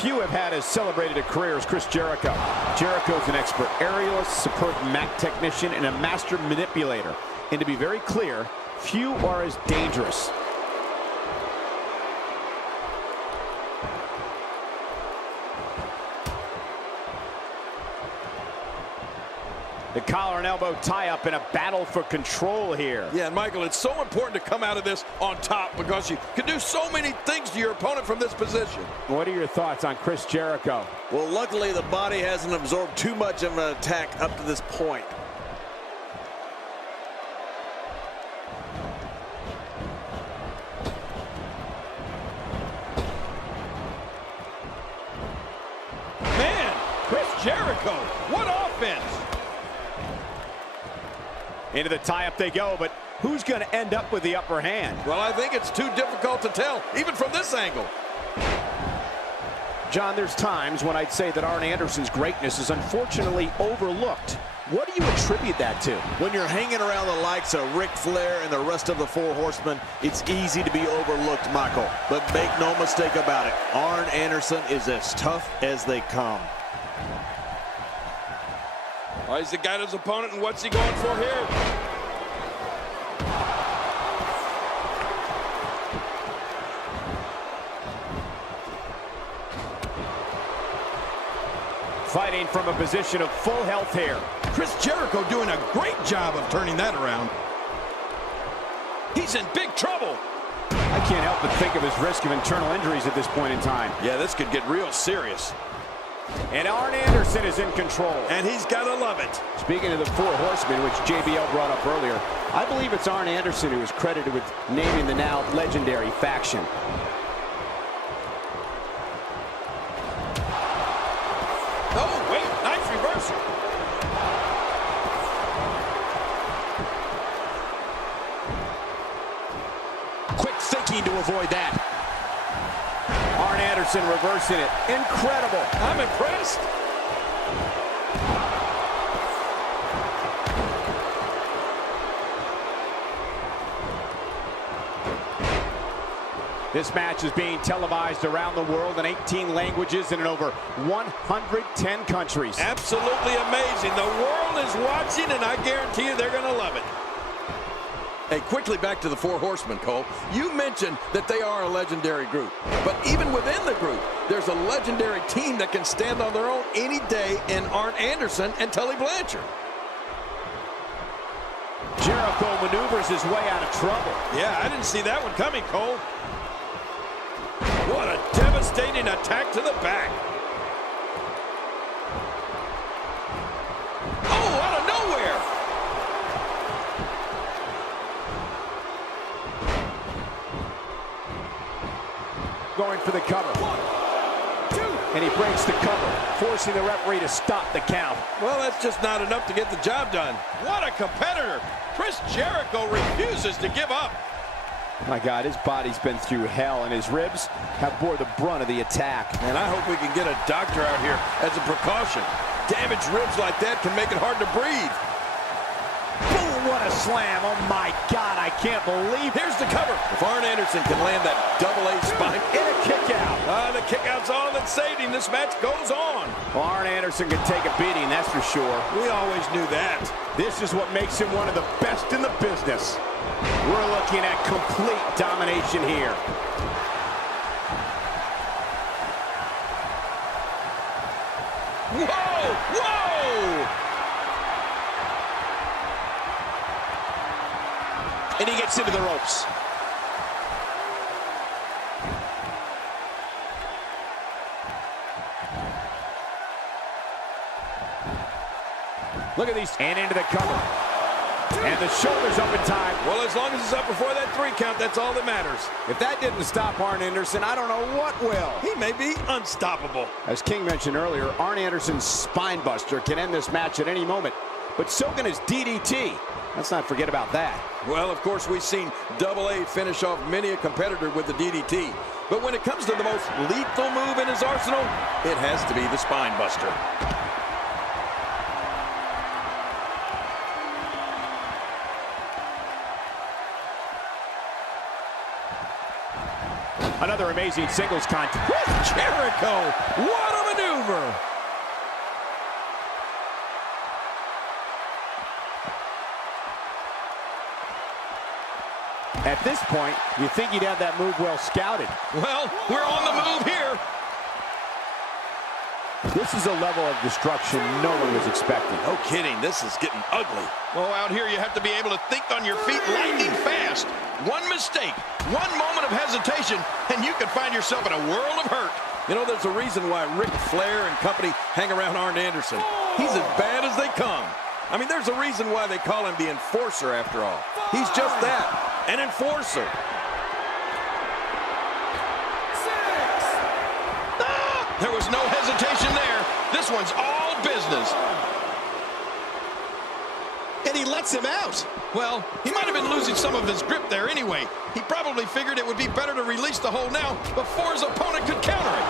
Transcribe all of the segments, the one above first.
Few have had as celebrated a career as Chris Jericho. Jericho's an expert aerialist, superb mat technician, and a master manipulator. And to be very clear, few are as dangerous. The collar and elbow tie-up in a battle for control here. Yeah, and Michael, it's so important to come out of this on top because you can do so many things to your opponent from this position. What are your thoughts on Chris Jericho? Well, luckily the body hasn't absorbed too much of an attack up to this point. Man, Chris Jericho, what offense! Into the tie-up they go, but who's going to end up with the upper hand? Well, I think it's too difficult to tell, even from this angle. John, there's times when I'd say that Arn Anderson's greatness is unfortunately overlooked. What do you attribute that to? When you're hanging around the likes of Ric Flair and the rest of the Four Horsemen, it's easy to be overlooked, Michael. But make no mistake about it, Arn Anderson is as tough as they come. Oh, he's got his opponent, and what's he going for here? Fighting from a position of full health here. Chris Jericho doing a great job of turning that around. He's in big trouble. I can't help but think of his risk of internal injuries at this point in time. Yeah, this could get real serious. And Arn Anderson is in control. And he's got to love it. Speaking of the Four Horsemen, which JBL brought up earlier, I believe it's Arn Anderson who is credited with naming the now legendary faction. Oh, wait, nice reversal. Quick thinking to avoid that. Arn Anderson reversing it. Incredible. I'm impressed. This match is being televised around the world in 18 languages and in over 110 countries. Absolutely amazing. The world is watching, and I guarantee you they're going to love it. Hey, quickly back to the Four Horsemen, Cole. You mentioned that they are a legendary group. But even within the group, there's a legendary team that can stand on their own any day in Arn Anderson and Tully Blanchard. Jericho maneuvers his way out of trouble. Yeah, I didn't see that one coming, Cole. What a devastating attack to the back. Oh, out of nowhere. Going for the cover. 1, 2. And he breaks the cover, forcing the referee to stop the count. Well, that's just not enough to get the job done. What a competitor. Chris Jericho refuses to give up. My God, his body's been through hell, and his ribs have bore the brunt of the attack. And I hope we can get a doctor out here as a precaution. Damaged ribs like that can make it hard to breathe. Boom, what a slam. Oh, my God, I can't believe it. Here's the cover. If Arn Anderson can land that double-A spine. And a kick out. The kick out's all that's saved him. This match goes on. Well, Arn Anderson can take a beating, that's for sure. We always knew that. This is what makes him one of the best in the business. We're looking at complete domination here. Whoa! Whoa! And he gets into the ropes. Look at these. And into the cover. And the shoulder's up in time. Well, as long as it's up before that 3 count, that's all that matters. If that didn't stop Arn Anderson, I don't know what will. He may be unstoppable. As King mentioned earlier, Arn Anderson's spine buster can end this match at any moment. But so can his DDT. Let's not forget about that. Well, of course, we've seen Double-A finish off many a competitor with the DDT. But when it comes to the most lethal move in his arsenal, it has to be the spine buster. Another amazing singles contest. Jericho, what a maneuver! At this point, you think you'd have that move well scouted. Well, we're on the move here. This is a level of destruction no one was expecting. No kidding, this is getting ugly. Well, out here you have to be able to think on your feet lightning fast. One mistake, one moment of hesitation, and you could find yourself in a world of hurt. You know, there's a reason why Ric Flair and company hang around Arn Anderson. He's as bad as they come. I mean, there's a reason why they call him the enforcer after all. He's just that, an enforcer. There was no hesitation there. This one's all business. And he lets him out. Well, he might have been losing some of his grip there anyway. He probably figured it would be better to release the hold now before his opponent could counter it.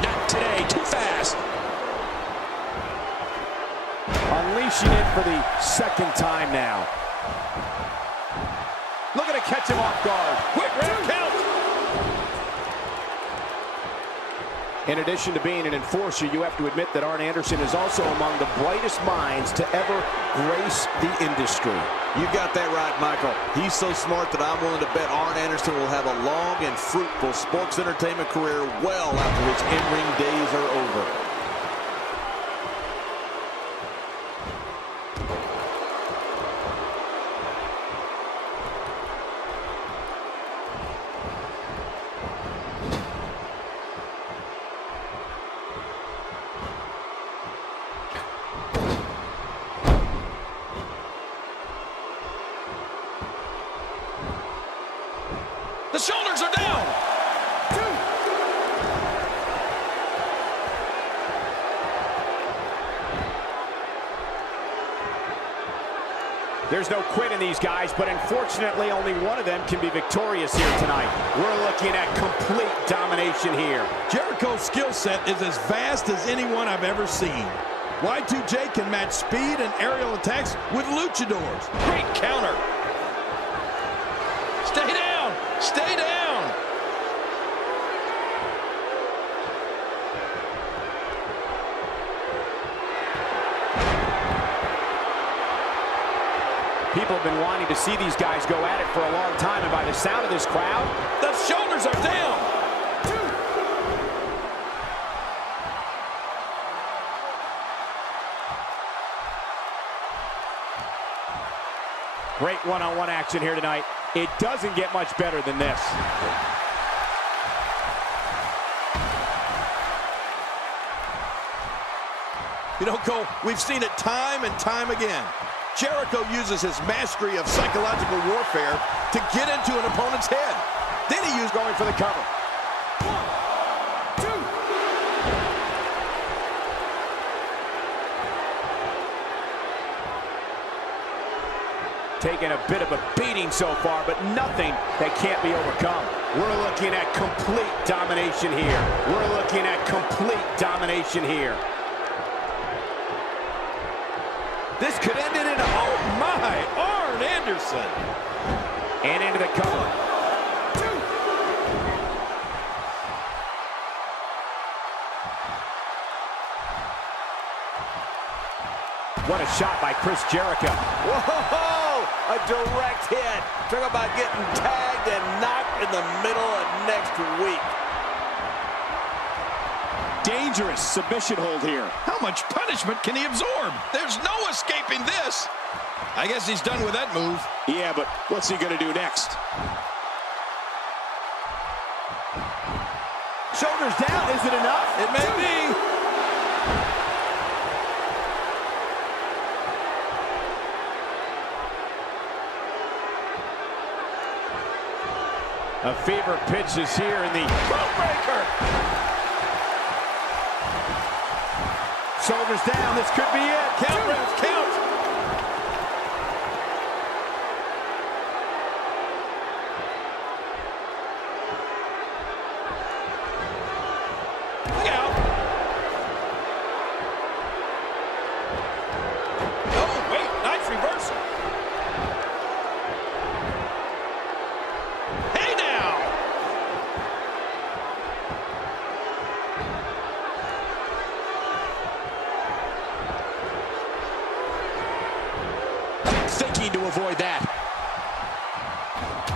Not today, too fast. Unleashing it for the second time now. Looking to catch him off guard. Quick round count. In addition to being an enforcer, you have to admit that Arn Anderson is also among the brightest minds to ever grace the industry. You got that right, Michael. He's so smart that I'm willing to bet Arn Anderson will have a long and fruitful sports entertainment career well after his in-ring days are over. The shoulders are down. There's no quit in these guys, but unfortunately only one of them can be victorious here tonight. We're looking at complete domination here. Jericho's skill set is as vast as anyone I've ever seen. Y2J can match speed and aerial attacks with luchadors. Great counter. Stay down. Stay down. People have been wanting to see these guys go at it for a long time, and by the sound of this crowd, the shoulders are down. Great one-on-one action here tonight. It doesn't get much better than this. You know, Cole, we've seen it time and time again. Jericho uses his mastery of psychological warfare to get into an opponent's head. Then he used going for the cover. 1, 2. Taking a bit of a beating so far, but nothing that can't be overcome. We're looking at complete domination here. We're looking at complete domination here. This could end it in a... Oh, my! Arn Anderson! And into the cover. 2. What a shot by Chris Jericho. Whoa! A direct hit. Talk about getting tagged and knocked in the middle of next week. Dangerous submission hold here. How much punishment can he absorb? There's no escaping this. I guess he's done with that move. Yeah, but what's he going to do next? Shoulders down, is it enough? It may be. A fever pitch is here in the breaker. Shoulders down, this could be it. Count, ref, count. Look out. Oh, wait, nice reversal. Hey now. to avoid that.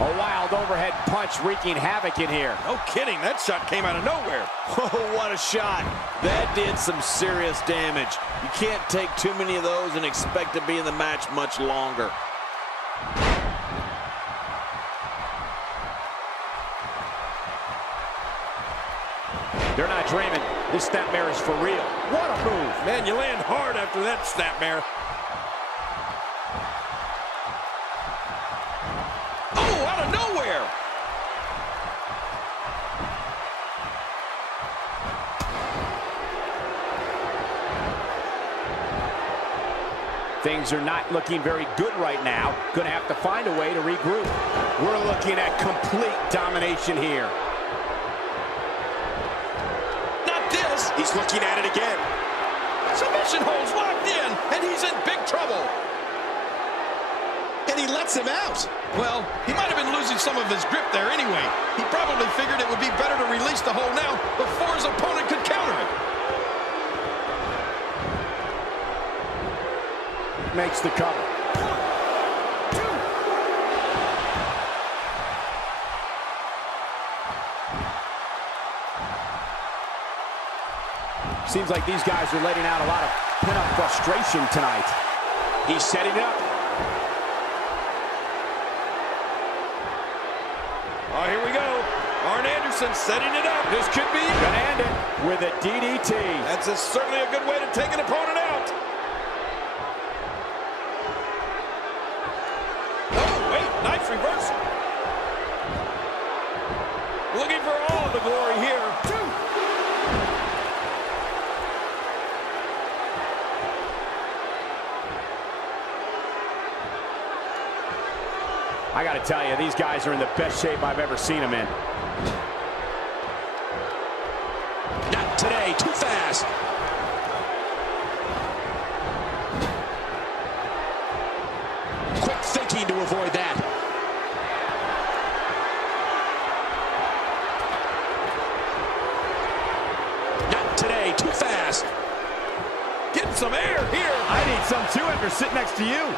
A wild overhead punch wreaking havoc in here. No kidding, that shot came out of nowhere. Oh, what a shot. That did some serious damage. You can't take too many of those and expect to be in the match much longer. They're not dreaming. This snapmare is for real. What a move. Man, you land hard after that snapmare. Oh, out of nowhere. Things are not looking very good right now. Going to have to find a way to regroup. We're looking at complete domination here. He's looking at it again. Submission holds locked in, and he's in big trouble. And he lets him out. Well, he might have been losing some of his grip there anyway. He probably figured it would be better to release the hold now before his opponent could counter it. Makes the cover. Seems like these guys are letting out a lot of pent-up frustration tonight. He's setting it up. Oh, here we go. Arn Anderson setting it up. This could be Gonna end it with a DDT. That's certainly a good way to take an opponent out. Oh, wait, nice reversal. Looking for all of the glory here. I got to tell you, these guys are in the best shape I've ever seen them in. Not today, too fast. Quick thinking to avoid that. Not today, too fast. Getting some air here. I need some too after sitting next to you.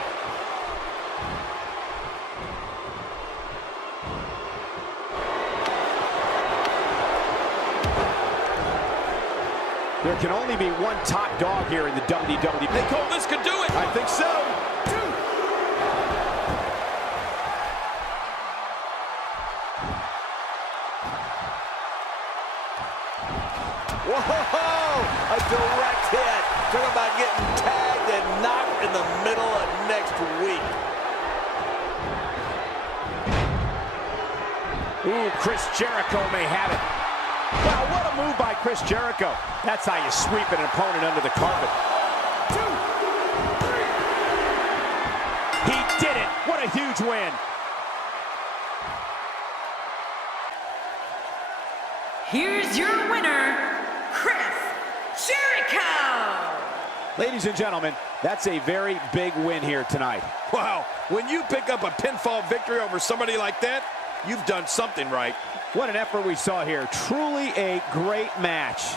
There can only be one top dog here in the WWE. Hey, Cole, this could do it. I think so. Whoa! A direct hit. Talk about getting tagged and knocked in the middle of next week. Ooh, Chris Jericho may have it. Wow, what a move by Chris Jericho. That's how you sweep an opponent under the carpet. 2, 3. He did it. What a huge win. Here's your winner, Chris Jericho. Ladies and gentlemen, that's a very big win here tonight. Wow, when you pick up a pinfall victory over somebody like that, you've done something right. What an effort we saw here. Truly a great match.